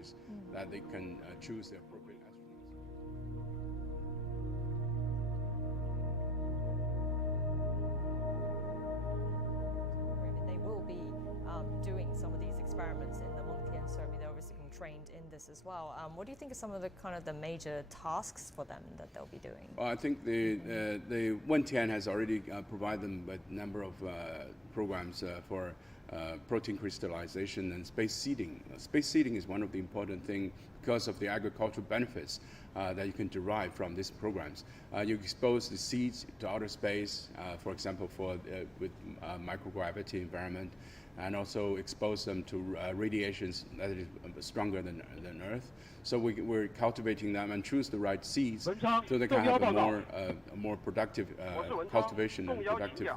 countries that they can choose the appropriate astronauts. They will be doing some of these experiments in the Mengtian survey. They're obviously being trained in this as well. What do you think are some of the kind of the major tasks for them that they'll be doing? Well, I think the Mengtian has already provided them with a number of programs for protein crystallization and space seeding. Space seeding is one of the important things because of the agricultural benefits that you can derive from these programs. You expose the seeds to outer space, for example, with microgravity environment, and also expose them to radiations that is stronger than Earth. So we're cultivating them and choose the right seeds so they can have a more productive cultivation and productive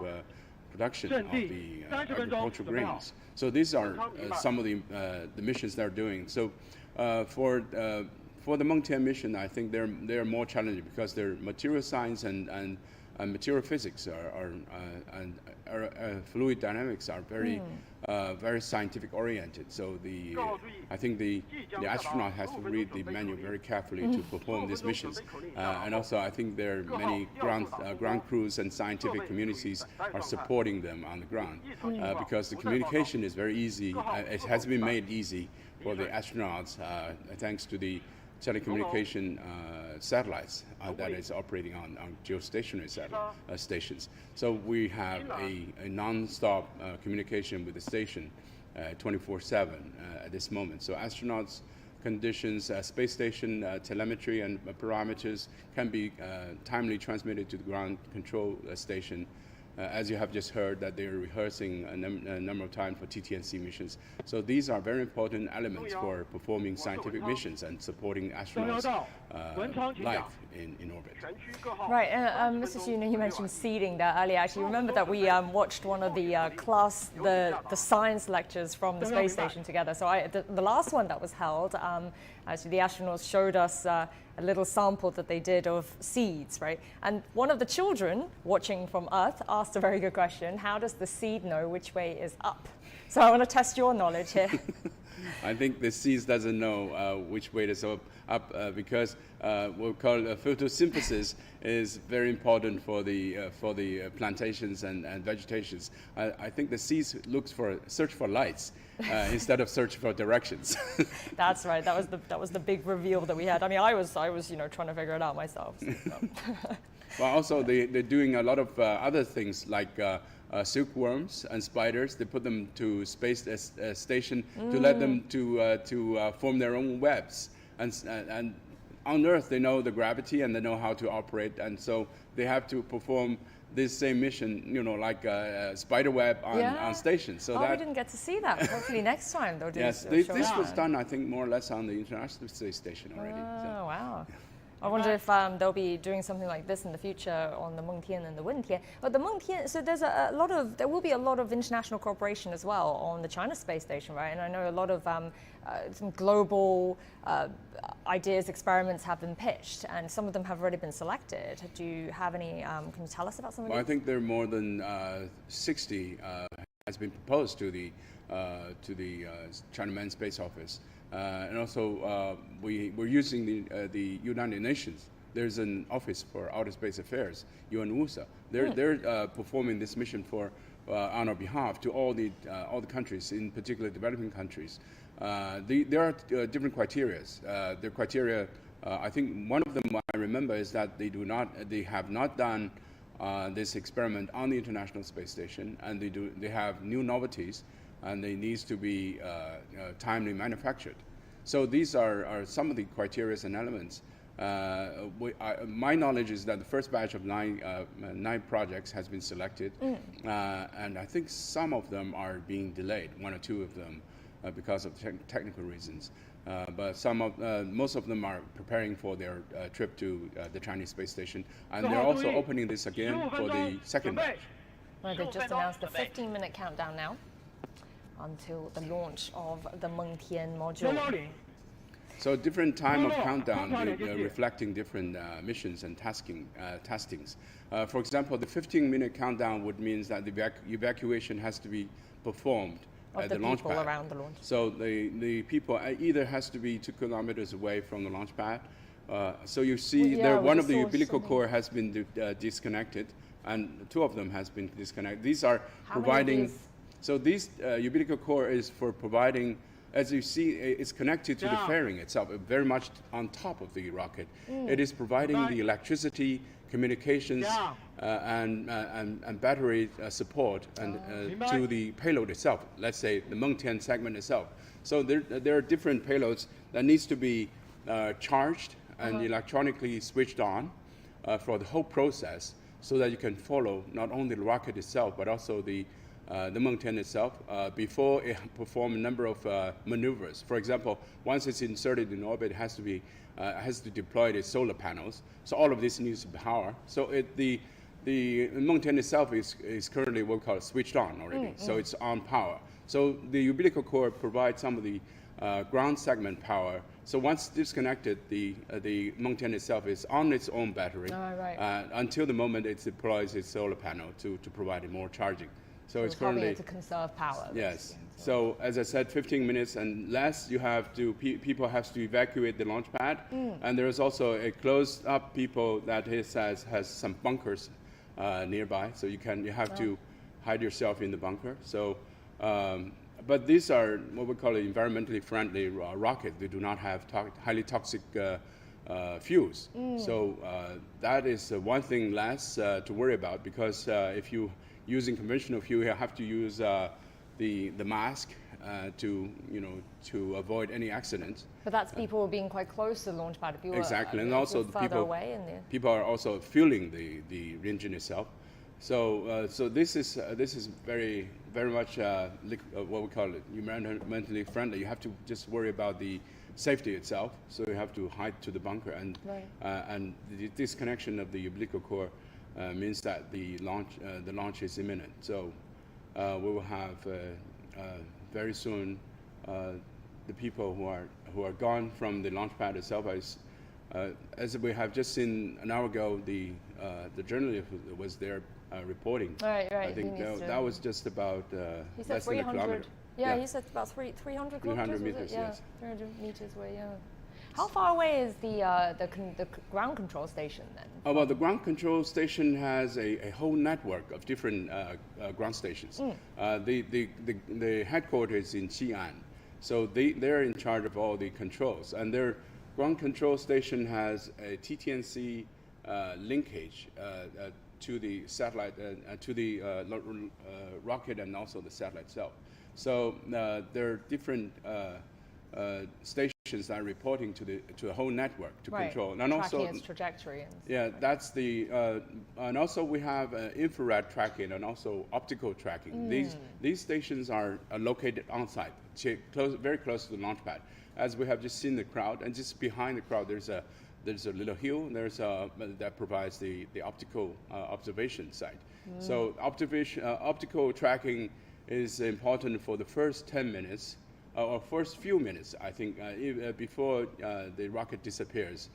production of the agricultural grains. So these are some of the missions they're doing. So for the Mengtian mission, I think they're more challenging because their material science and material physics and fluid dynamics are very scientific oriented. So I think the astronaut has to read the manual very carefully to perform these missions. And also I think there are many ground crews and scientific communities are supporting them on the ground because the communication is very easy. It has been made easy for the astronauts thanks to the telecommunication satellites that is operating on geostationary stations. So we have a non-stop communication with the station 24/7 at this moment. So astronauts' conditions, space station telemetry and parameters can be timely transmitted to the ground control station. As you have just heard, that they're rehearsing a number of times for TT&C missions. So these are very important elements for performing scientific missions and supporting astronauts' life in orbit. Right, Mr. Xu, you mentioned seeding there earlier. Actually, remember that we watched one of the the science lectures from the space station together. So the last one that was held, actually the astronauts showed us a little sample that they did of seeds, right? And one of the children watching from Earth asked a very good question: how does the seed know which way is up? So I want to test your knowledge here. I think the seeds doesn't know which way is up because what we call photosynthesis is very important for the plantations and vegetations. I think the seeds search for lights instead of search for directions. That's right. That was the big reveal that we had. I mean, I was trying to figure it out myself. So. Well, also they're doing a lot of other things like silkworms and spiders. They put them to space station to let them to form their own webs. And on Earth they know the gravity and they know how to operate, and so they have to perform this same mission, like a spider web on station. So we didn't get to see that. Hopefully next time they'll do. Yes, this was done, I think, more or less on the International Space Station already. Oh, wow. I wonder if they'll be doing something like this in the future on the Mengtian and the Wentian. But the Mengtian, so there will be a lot of international cooperation as well on the China space station, right? And I know a lot of some global ideas, experiments have been pitched, and some of them have already been selected. Do you have any? Can you tell us about some of these? I think there are more than 60 has been proposed to the China Manned Space Office. And also, we're using the United Nations. There's an Office for Outer Space Affairs, UNOSA. They're performing this mission on our behalf to all the countries, in particular developing countries. There are different criteria. Their criteria, I think one of them I remember is that they have not done this experiment on the International Space Station, and they have new novelties, and they need to be timely manufactured. So these are some of the criteria and elements. My knowledge is that the first batch of nine projects has been selected, and I think some of them are being delayed, one or two of them, because of technical reasons. But most of them are preparing for their trip to the Chinese space station, and they're also opening this again for the second batch. Well, they just announced the 15-minute countdown now until the launch of the Mengtian module. So different time of countdown, reflecting different missions and tastings. For example, the 15-minute countdown would mean that the evacuation has to be performed of at the the launch people pad. around the launch. So the people either has to be 2 kilometers away from the launch pad. So you see Well, yeah, one we of the saw umbilical something. core has been disconnected, and 2 of them has been disconnected. These are How many of providing. these? So this umbilical core is for providing. As you see, it's connected to the fairing itself, very much on top of the rocket. It is providing the electricity, communications, and battery support and to the payload itself. Let's say the Mengtian segment itself. So there are different payloads that needs to be charged and electronically switched on for the whole process, so that you can follow not only the rocket itself but also the Mengtian itself before it perform a number of maneuvers. For example, once it's inserted in orbit, it has to deploy the solar panels. So all of this needs power. So the Mengtian itself is currently what we call switched on already. So it's on power. So the umbilical core provides some of the ground segment power. So once disconnected, the Mengtian itself is on its own battery until the moment it deploys its solar panel to provide more charging. So it's currently to conserve power. Yes. So as I said, 15 minutes and less. You have to people have to evacuate the launch pad, and there is also a closed-up people that has some bunkers nearby. So you have to hide yourself in the bunker. So, but these are what we call environmentally friendly rocket. They do not have highly toxic fuels. So that is one thing less to worry about, because if you using conventional fuel, you have to use the mask to avoid any accidents. But that's people being quite close to the launch pad. People exactly, are, and also the further away in there. people are also fueling the engine itself. So so this is very much what we call it environmentally friendly. You have to just worry about the safety itself. So you have to hide to the bunker, and the disconnection of the umbilical core means that the launch is imminent. So we will have very soon the people who are gone from the launch pad itself. As we have just seen an hour ago, the journalist who was there reporting. Right. I think that was just about he said less than a kilometer. Yeah, he said about 300 kilometers. 300 meters, yeah, yes. 300 meters away. Yeah. How far away is the ground control station then? Oh, well, the ground control station has a whole network of different ground stations. The headquarters is in Xi'an, so they're in charge of all the controls, and their ground control station has a TTNC linkage to the satellite, to the rocket, and also the satellite itself. So there are different stations that are reporting to a whole network to control, and tracking also its trajectory. And yeah, that's the and also we have infrared tracking and also optical tracking. These stations are located on site, very close to the launch pad. As we have just seen the crowd, and just behind the crowd there's a little hill. That provides the optical observation site. So optical tracking is important for the first 10 minutes. Or first few minutes, I think, before the rocket disappears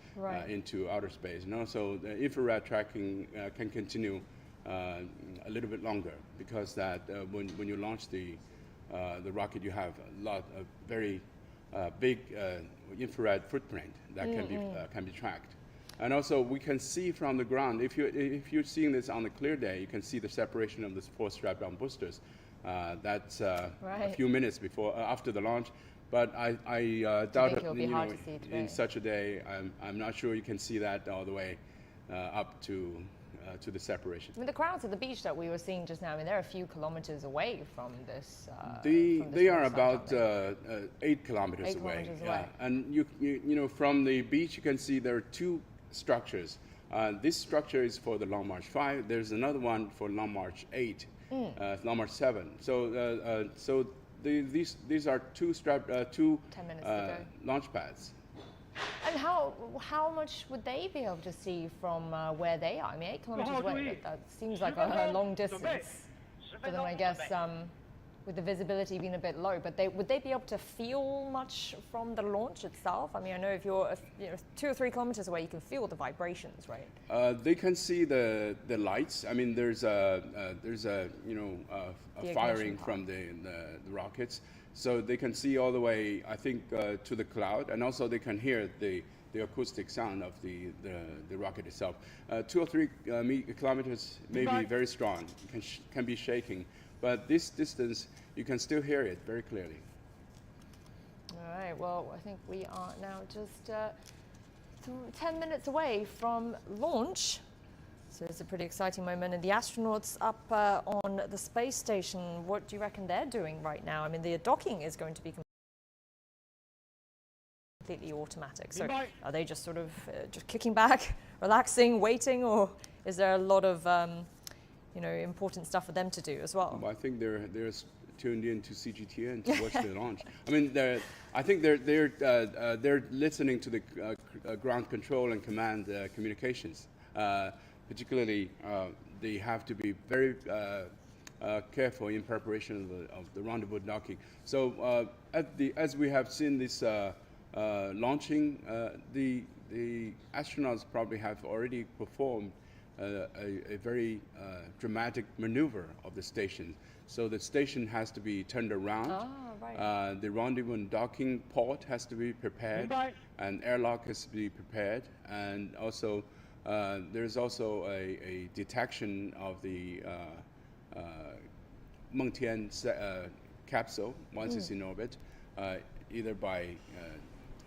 into outer space. And also, the infrared tracking can continue a little bit longer, because that when you launch the rocket, you have a very big infrared footprint that can be tracked. And also, we can see from the ground, if you're seeing this on a clear day, you can see the separation of the 4 strap-down boosters. That's a few minutes after the launch, but I doubt it. In such a day, I'm not sure you can see that all the way up to the separation. I mean, the crowds at the beach that we were seeing just now, I mean, they're a few kilometers away from this. They are about 8 kilometers away. And you from the beach, you can see there are 2 structures. This structure is for the Long March 5. There's another one for Long March 8. Long March 7. So these are 2 launch pads. And how much would they be able to see from where they are? I mean, 8 kilometers away. That seems like a long distance for them, I guess. with the visibility being a bit low, but would they be able to feel much from the launch itself? I mean, I know if you're 2 or 3 kilometers away, you can feel the vibrations, right? They can see the lights. I mean, there's a firing from the rockets, so they can see all the way, I think, to the cloud, and also they can hear the acoustic sound of the rocket itself. 2 or 3 kilometers may be very strong, can be shaking, but this distance you can still hear it very clearly. All right, well, I think we are now just 10 minutes away from launch. So it's a pretty exciting moment, and the astronauts up on the space station, what do you reckon they're doing right now? I mean, the docking is going to be completely automatic. So are they just sort of just kicking back, relaxing, waiting, or is there a lot of important stuff for them to do as well? I think they're tuned in to CGTN to watch the launch. I mean, I think they're listening to the ground control and command communications. Particularly, they have to be very careful in preparation of the rendezvous docking. So as we have seen this launching, the astronauts probably have already performed a very dramatic maneuver of the station. So the station has to be turned around. Oh, right. The rendezvous and docking port has to be prepared, and airlock has to be prepared, and also there's also a detection of the Mengtian capsule once it's in orbit, either by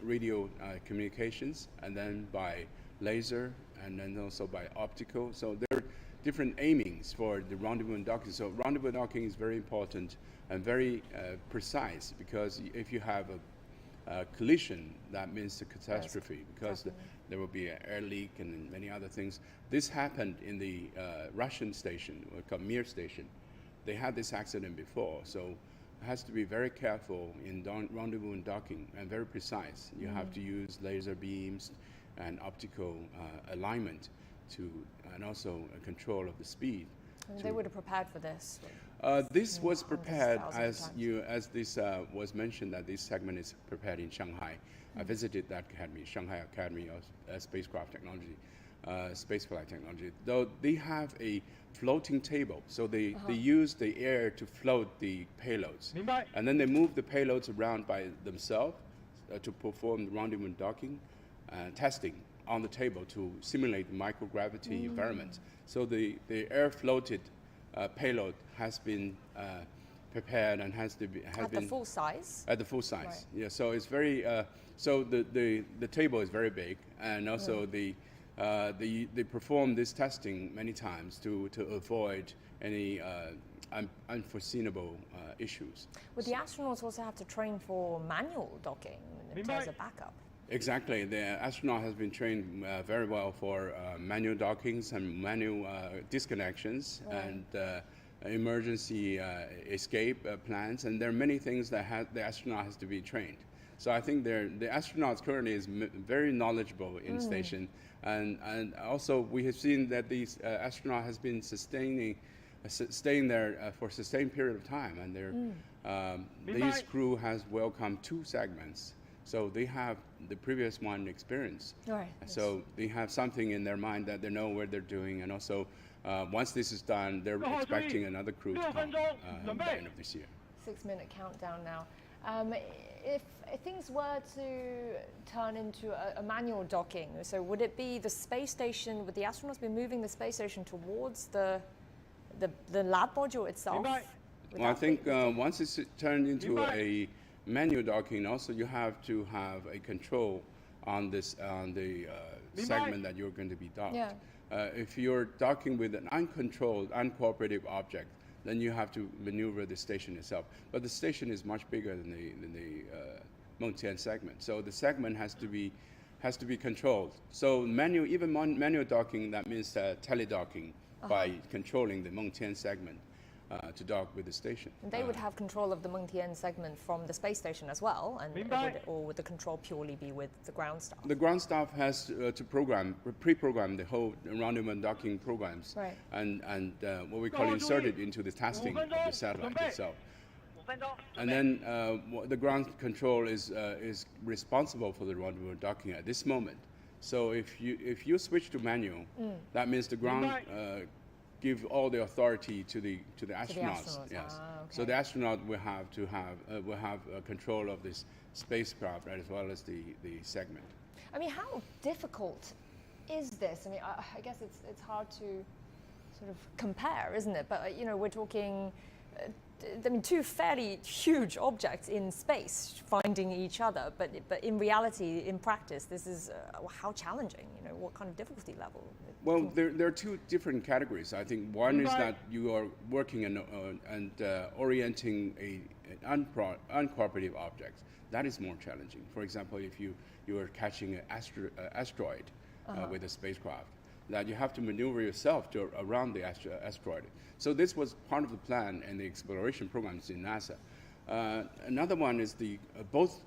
radio communications, and then by laser, and then also by optical. So there are different aimings for the rendezvous and docking. So rendezvous docking is very important and very precise, because if you have a collision, that means a catastrophe, because there will be an air leak and many other things. This happened in the Russian station, called Mir station. They had this accident before, so it has to be very careful in rendezvous and docking, and very precise. You have to use laser beams and optical alignment and also control of the speed. And they would have prepared for this. This was prepared as this was mentioned, that this segment is prepared in Shanghai. I visited that academy, Shanghai Academy of Spacecraft Technology, Spaceflight Technology. Though they have a floating table, so they use the air to float the payloads, and then they move the payloads around by themselves to perform the rendezvous and docking testing on the table to simulate the microgravity environment. So the air floated payload has been prepared and has been the full size. At the full size, right. Yeah. So it's very so the table is very big, and also they perform this testing many times to avoid any unforeseeable issues. Would the astronauts also have to train for manual docking as a backup? Exactly. The astronaut has been trained very well for manual dockings and manual disconnections, and emergency escape plans, and there are many things that the astronaut has to be trained. So I think the astronauts currently is very knowledgeable in station, and also we have seen that these astronaut has been staying there for a sustained period of time, and these crew has welcomed 2 segments. So they have the previous one experience. Right. So they have something in their mind that they know what they're doing, and also once this is done, they're expecting another crew to come at the end of this year. 6-minute countdown now. If things were to turn into a manual docking, so would it be the space station, would the astronauts be moving the space station towards the lab module itself? Well, I think once it's turned into a manual docking, also you have to have a control on the segment that you're going to be docked. Yeah. If you're docking with an uncontrolled, uncooperative object, then you have to maneuver the station itself. But the station is much bigger than the Mengtian segment, so the segment has to be controlled. So even manual docking, that means teledocking by controlling the Mengtian segment to dock with the station. And they would have control of the Mengtian segment from the space station as well, and or would the control purely be with the ground staff? The ground staff has to pre-program the whole rendezvous and docking programs, right. and what we call insert it into the testing of the satellite itself. And then the ground control is responsible for the rendezvous docking at this moment. So if you switch to manual, that means the ground give all the authority to the astronauts. Yes. Okay. So the astronaut will have control of this spacecraft as well as the segment. I mean, how difficult is this? I mean, I guess it's hard to sort of compare, isn't it? But you know, we're talking. I mean, two fairly huge objects in space finding each other, but in reality, in practice, this is how challenging. You know, what kind of difficulty level? Well, there are two different categories. I think one is that you are working and orienting an uncooperative object. That is more challenging. For example, if you are catching an asteroid with a spacecraft, that you have to maneuver yourself around the asteroid. So this was part of the plan and the exploration programs in NASA. Another one is both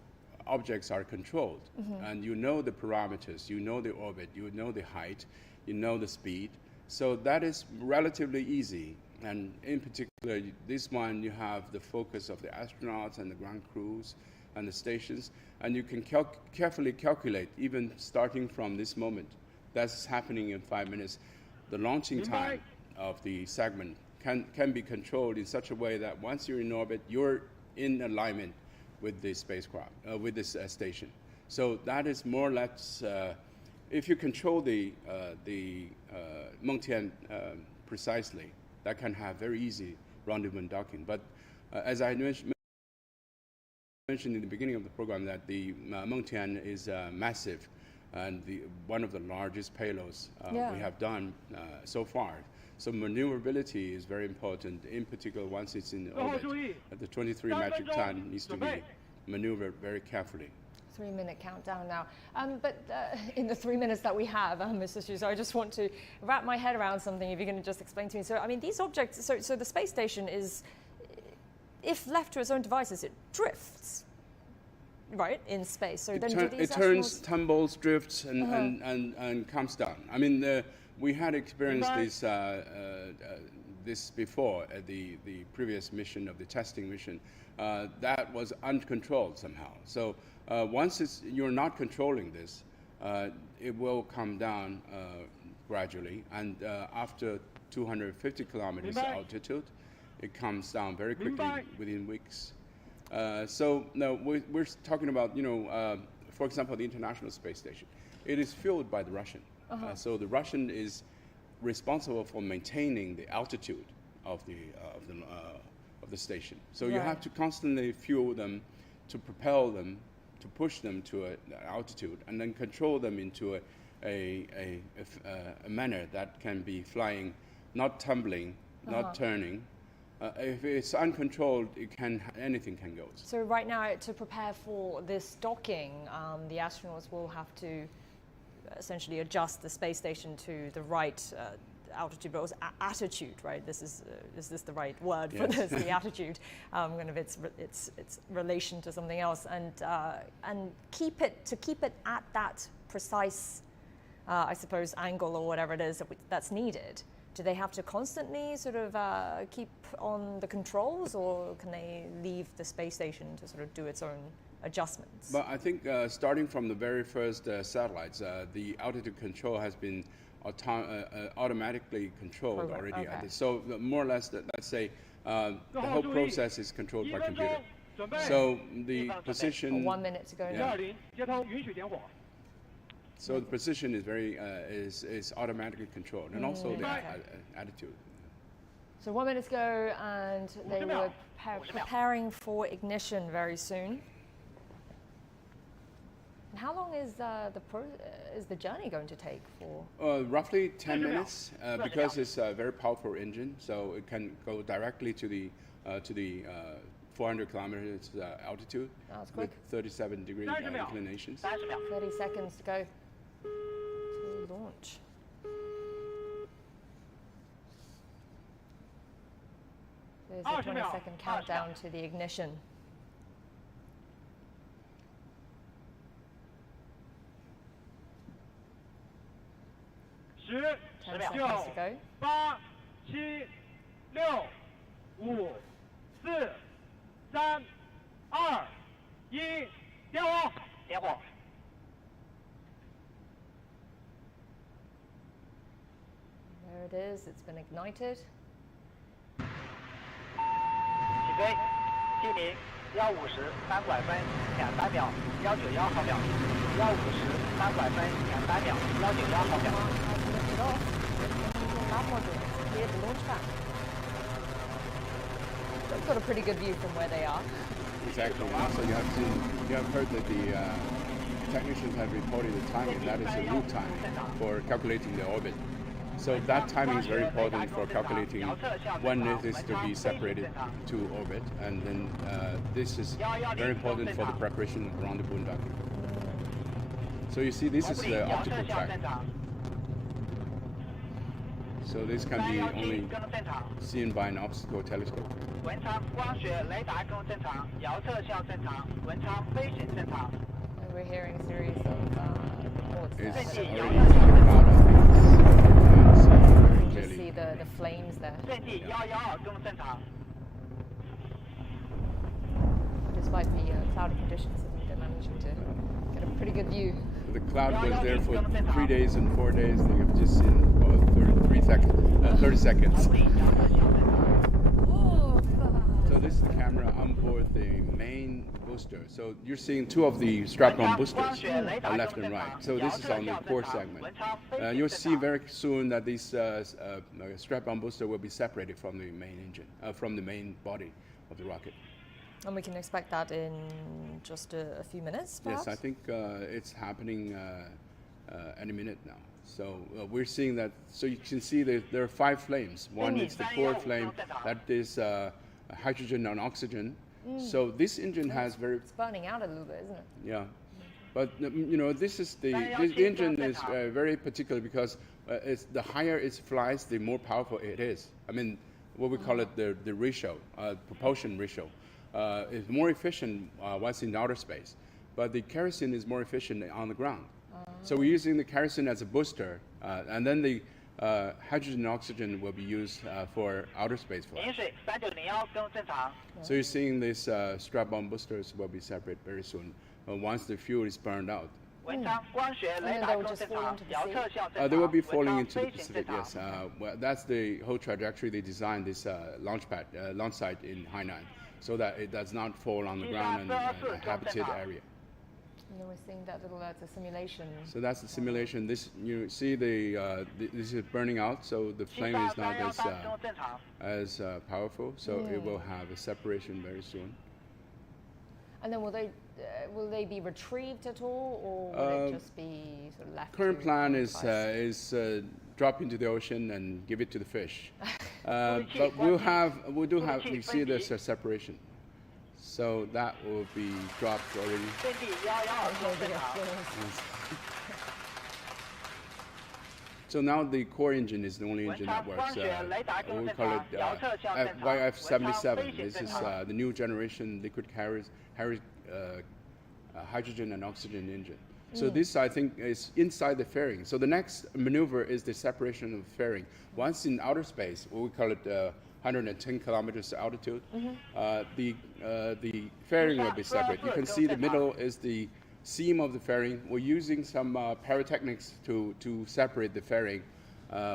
objects are controlled, and you know the parameters, you know the orbit, you know the height, you know the speed. So that is relatively easy. And in particular, this one, you have the focus of the astronauts and the ground crews and the stations, and you can carefully calculate, even starting from this moment. That's happening in 5 minutes. The launching time of the segment can be controlled in such a way that once you're in orbit, you're in alignment with the spacecraft, with this station. So that is more or less, if you control the Mengtian precisely, that can have very easy rendezvous and docking. But as I mentioned in the beginning of the program, that the Mengtian is massive and one of the largest payloads we have done so far. So maneuverability is very important, in particular once it's in orbit. The 23 metric ton needs to be maneuvered very carefully. 3-minute countdown now. But in the 3 minutes that we have, Mr. Xu, so I just want to wrap my head around something, if you're going to just explain to me. So, I mean, these objects, so the space station is, if left to its own devices, it drifts, right, in space. So it turns, tumbles, drifts, and comes down. I mean, we had experienced this before at the previous mission of the testing mission. That was uncontrolled somehow. So once you're not controlling this, it will come down gradually, and after 250 kilometers altitude, it comes down very quickly within weeks. So no, we're talking about, you know, for example, the International Space Station. It is fueled by the Russian. So the Russian is responsible for maintaining the altitude of the station. So you have to constantly fuel them, to propel them, to push them to an altitude, and then control them into a manner that can be flying, not tumbling, not turning. If it's uncontrolled, anything can go. So right now, to prepare for this docking, the astronauts will have to essentially adjust the space station to the right altitude, but also attitude, right? Is this the right word for this? The attitude, kind of its relation to something else, and keep it at that precise, I suppose, angle or whatever it is that's needed. Do they have to constantly sort of keep on the controls, or can they leave the space station to sort of do its own adjustments? But I think starting from the very first satellites, the altitude control has been automatically controlled already. Okay. So more or less, let's say, the whole process is controlled by computer. So the position. 1 minute to go now. So the position is very is automatically controlled, and also the attitude. So 1 minute to go, and they were preparing for ignition very soon. And how long is the journey going to take for? Roughly 10 minutes, because it's a very powerful engine, so it can go directly to the 400 kilometers altitude with 37-degree inclinations. 30 seconds to go to launch. There's a 20-second countdown to the ignition. 10 seconds to go. 8、7、6、5、4、3、it's been ignited. 起飞，T 0 150 3拐分200秒191毫秒150 3拐分200秒191毫秒。 Has lifted off. The lab module has cleared the launch pad. So we've got a pretty good view from where they are. Exactly. So you have heard that the technicians have reported the timing. That is the route time for calculating the orbit. So that timing is very important for calculating when it is to be separated to orbit, and then this is very important for the preparation of rendezvous and docking. So you see, this is the optical track. So this can be only seen by an optical telescope. 文昌光学雷达更正常，遥测向正常，文昌飞行正常。 And we're hearing a series of reports there. It's that already in the cloud, I think. you can see the flames there. 阵地112更正常。 Despite the cloudy conditions, I think they're managing to get a pretty good view. The cloud was there for 3 days and 4 days. They have just seen 30 seconds. So this is the camera on board the main booster. So you're seeing 2 of the strap-on boosters, left and right. So this is on the core segment. You'll see very soon that these strap-on booster will be separated from the main engine, from the main body of the rocket. And we can expect that in just a few minutes, perhaps? Yes, I think it's happening any minute now. So we're seeing that. So you can see that there are 5 flames. One is the core flame, that is hydrogen and oxygen. So this engine has very... It's burning out a little bit, isn't it? Yeah. But you know, this engine is very particular because it's, the higher it flies, the more powerful it is. I mean, what we call it the ratio, propulsion ratio. It's more efficient once in outer space, but the kerosene is more efficient on the ground. So we're using the kerosene as a booster, and then the hydrogen and oxygen will be used for outer space flight. 饮水3901更正常。 So you're seeing these strap-on boosters will be separate very soon once the fuel is burned out. 文昌光学雷达更正常，遥测向正常。 They will be falling into the 文昌飞行 Pacific. 正 Yes, 常。 well, that's the whole trajectory they designed this launch site in Hainan, so that it does not fall on the ground and habited area. And then we're seeing that little, it's a simulation. So that's the simulation. This, you see this is burning out, so the flame is not 7318更正常。 as powerful, so it will have a separation very soon. And then will they be retrieved at all, or will it just be sort of left? Current to plan device? is drop into the ocean and give it to the fish. But we do have, you see there's a separation. So that will be dropped already. 阵地112更正常。 So now the core engine is the only engine that works. We call it YF77. This is the new generation liquid carrier hydrogen and oxygen engine. So this, I think, is inside the fairing. So the next maneuver is the separation of the fairing. Once in outer space, we call it 110 kilometers altitude, the fairing will be separate. You can see the middle is the seam of the fairing. We're using some pyrotechnics to separate the fairing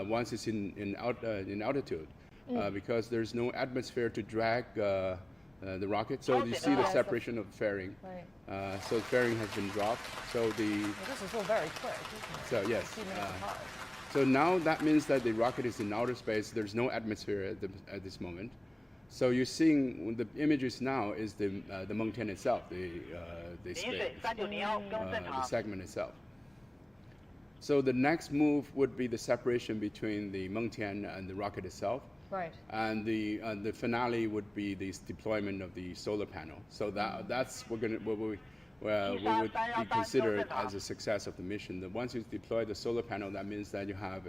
once it's in altitude, because there's no atmosphere to drag the rocket. So you see the separation of the fairing. Right. So the fairing has been dropped. So the Well, this is all very quick, isn't it? so yes. 2 minutes apart. So now that means that the rocket is in outer space. There's no atmosphere at this moment. So you're seeing the images now is the Mengtian itself, the 饮 space, 水3901更正 the 常。 segment itself. So the next move would be the separation between the Mengtian and the rocket itself, Right. and the finale would be the deployment of the solar panel. So that's what we would be considered as a success of the mission. That once you deploy the solar panel, that means that you have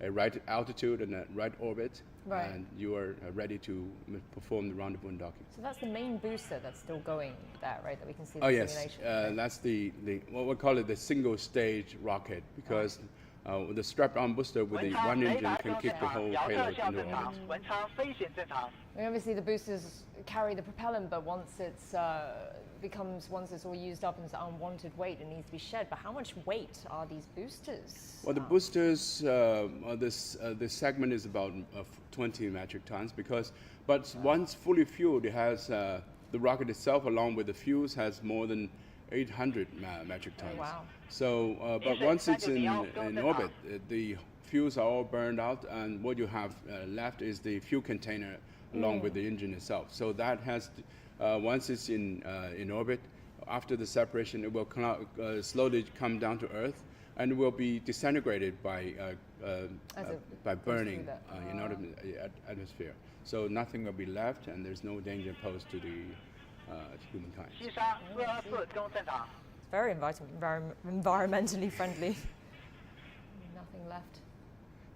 a right altitude and a right orbit, Right. and you are ready to perform the rendezvous and docking. So that's the main booster that's still going there, right? That we can see the Oh yes, simulation. that's the what we call it the single stage rocket, because the strap-on booster with the one engine can kick the whole 遥测 payload 向 into 正常 orbit. 文昌飞行正常 And obviously, the boosters carry the propellant, but once it's once it's all used up and it's unwanted weight, it needs to be shed. But how much weight are these boosters? Well, the boosters, this segment is about 20 metric tons but once fully fueled, it has the rocket itself, along with the fuels, has more than 800 metric tons. Oh, wow. So, but once it's in orbit, the fuels are all burned out, and what you have left is the fuel container along with the engine itself. So that has, once it's in orbit, after the separation, it will slowly come down to Earth, and will be disintegrated by burning in atmosphere. So nothing will be left, and there's no danger posed to the humankind. 击杀424更正常 It's very environmentally friendly. Nothing left.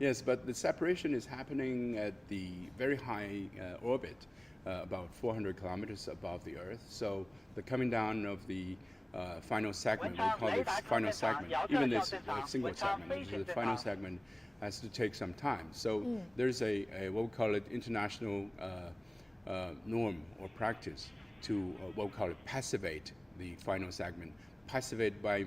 Yes, but the separation is happening at the very high orbit, about 400 kilometers above the Earth. So the coming down of the final segment, we call it final segment, even this single segment, which is the final segment, has to take some time. So there's a what we call it international norm or practice to what we call it passivate the final segment. Passivate by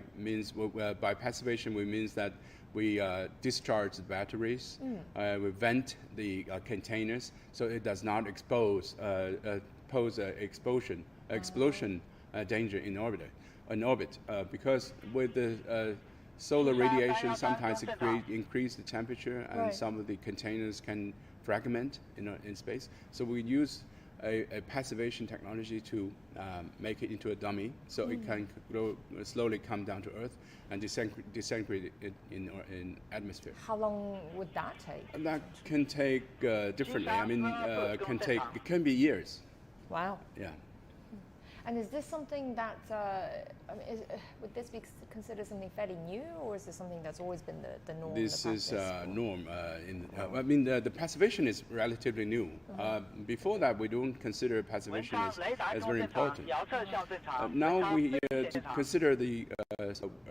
passivation we means that we discharge the batteries, we vent the containers so it does not pose explosion danger in orbit. Because with the solar radiation, sometimes it increase the temperature, and some of the containers can fragment in space. So we use a passivation technology to make it into a dummy, so it can slowly come down to Earth and disintegrate it in atmosphere. How long would that take? And that can take differently. I mean, it can be years. Wow. Yeah. And is this something that, would this be considered something fairly new, or is this something that's always been the norm? This is norm. I mean, the passivation is relatively new. Before that, we don't consider passivation as very important. Now we consider the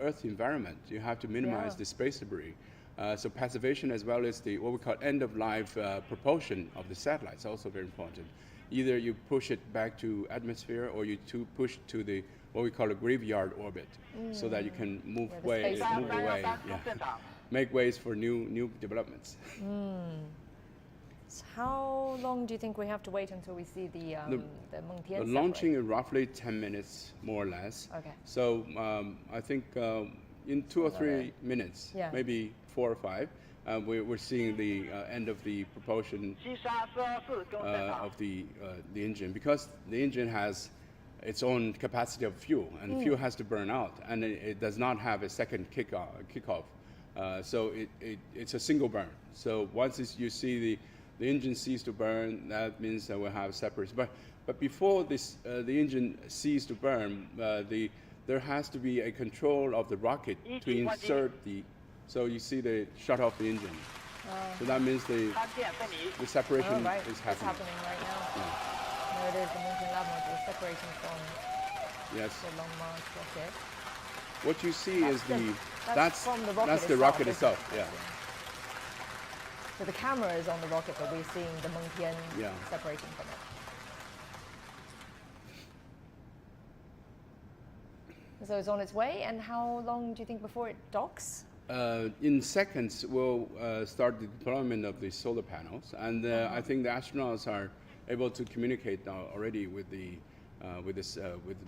Earth environment. You have to minimize the space debris. So passivation, as well as the what we call end-of-life propulsion of the satellites, also very important. Either you push it back to atmosphere, or you push to the what we call a graveyard orbit, so that you can move away, make ways for new developments. So how long do you think we have to wait until we see the Mengtian launching in roughly 10 minutes, more or less. Okay. So I think in 2 or 3 minutes, maybe 4 or 5. We're seeing the end of the propulsion of the engine, because the engine has its own capacity of fuel, and fuel has to burn out, and it does not have a second kickoff. So it's a single burn. So once you see the engine cease to burn, that means that we'll have separation. But before the engine cease to burn, there has to be a control of the rocket to insert the. So you see they shut off the engine. So that means the separation is happening. It's happening right now. There it is, the Mengtian lab module separating from the Long March rocket. What you see is that's the rocket itself. Yeah. So the camera is on the rocket, but we're seeing the Mengtian separating from it. So it's on its way, and how long do you think before it docks? In seconds, we'll start the deployment of the solar panels, and I think the astronauts are able to communicate now already with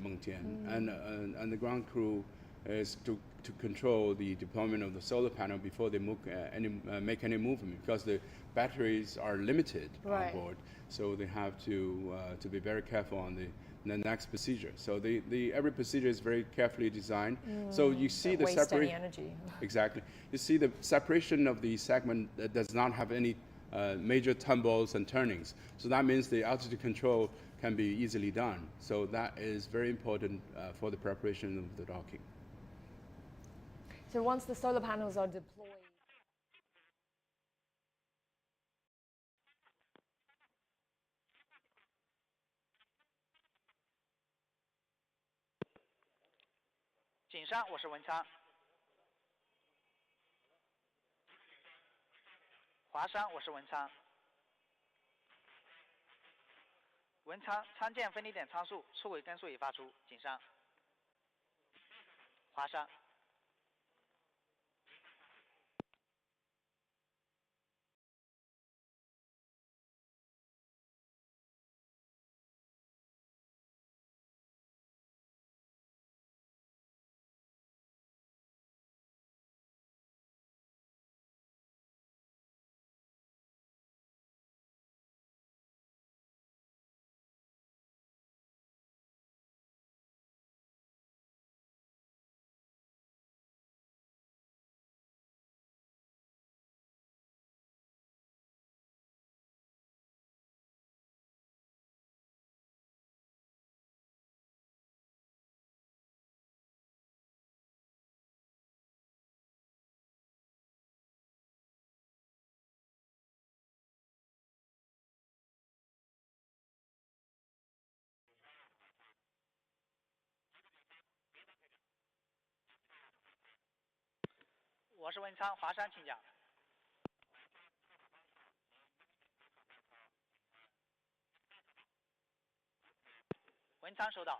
Mengtian, and the ground crew is to control the deployment of the solar panel before they make any movement, because the batteries are limited on board, so they have to be very careful on the next procedure. So every procedure is very carefully designed. So you see the separation. Energy. Exactly. You see the separation of the segment that does not have any major tumbles and turnings. So that means the altitude control can be easily done. So that is very important for the preparation of the docking. So once the solar panels are deployed. 景山，我是文昌。华山，我是文昌。文昌，参见分离点参数，出轨根数已发出，井上。华山。我是文昌，华山，请讲。文昌收到。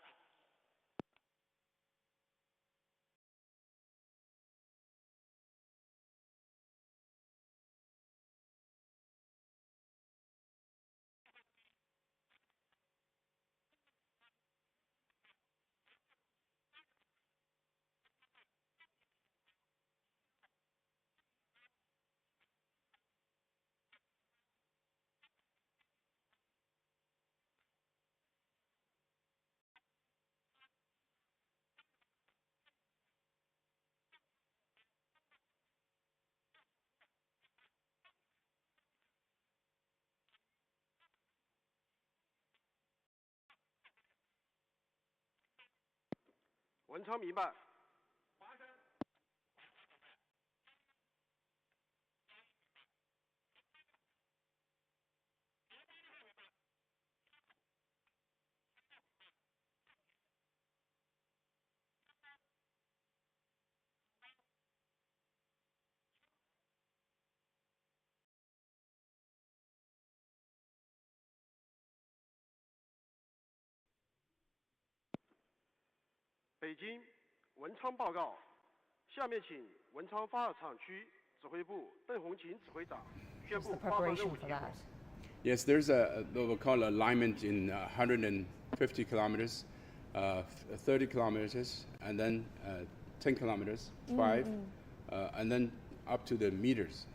文昌明白。北京，文昌报告。下面请文昌发射场区指挥部邓红琴指挥长宣布发射任务结果。Yes, there's what we call alignment in 150 kilometers, 30 kilometers, and then 10 kilometers, 5, and then up to the meters.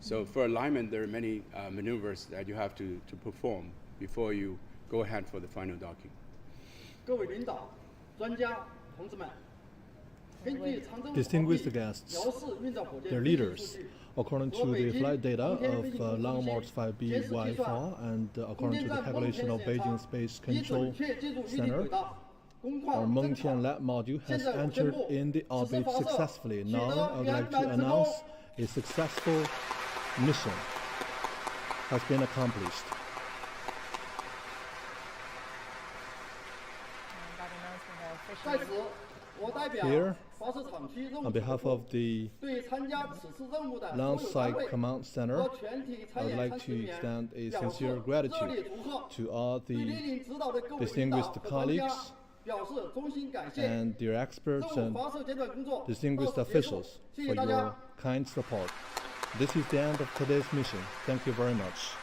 So for alignment, there are many maneuvers that you have to perform before you go ahead for the final docking. 各位领导、专家、同志们。 Distinguished guests, their leaders, according to the flight data of Long March 5B Y4 and according to the calculation of Beijing Space Control Center, our Mengtian lab module has entered in the orbit successfully. Now I would like to announce a successful mission has been accomplished. Here, on behalf of the Launch Site Command Center, I would like to extend a sincere gratitude to all the distinguished colleagues and dear experts and distinguished officials for your kind support. This is the end of today's mission. Thank you very much.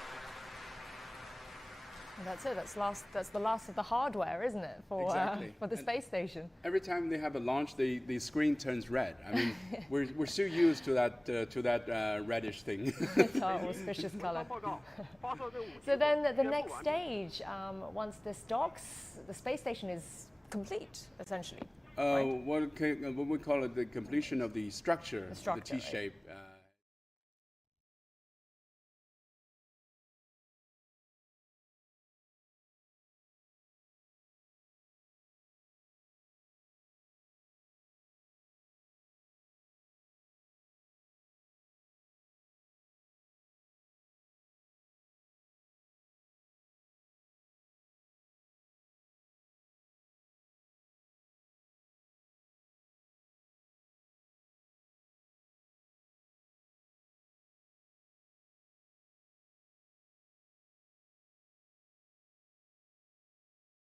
That's it. That's the last of the hardware, isn't it, for the space station? Every time they have a launch, the screen turns red. I mean, we're still used to that reddish thing. It's our auspicious color. So then the next stage, once this docks, the space station is complete, essentially. Right? What we call it the completion of the structure, the T-shape. Right?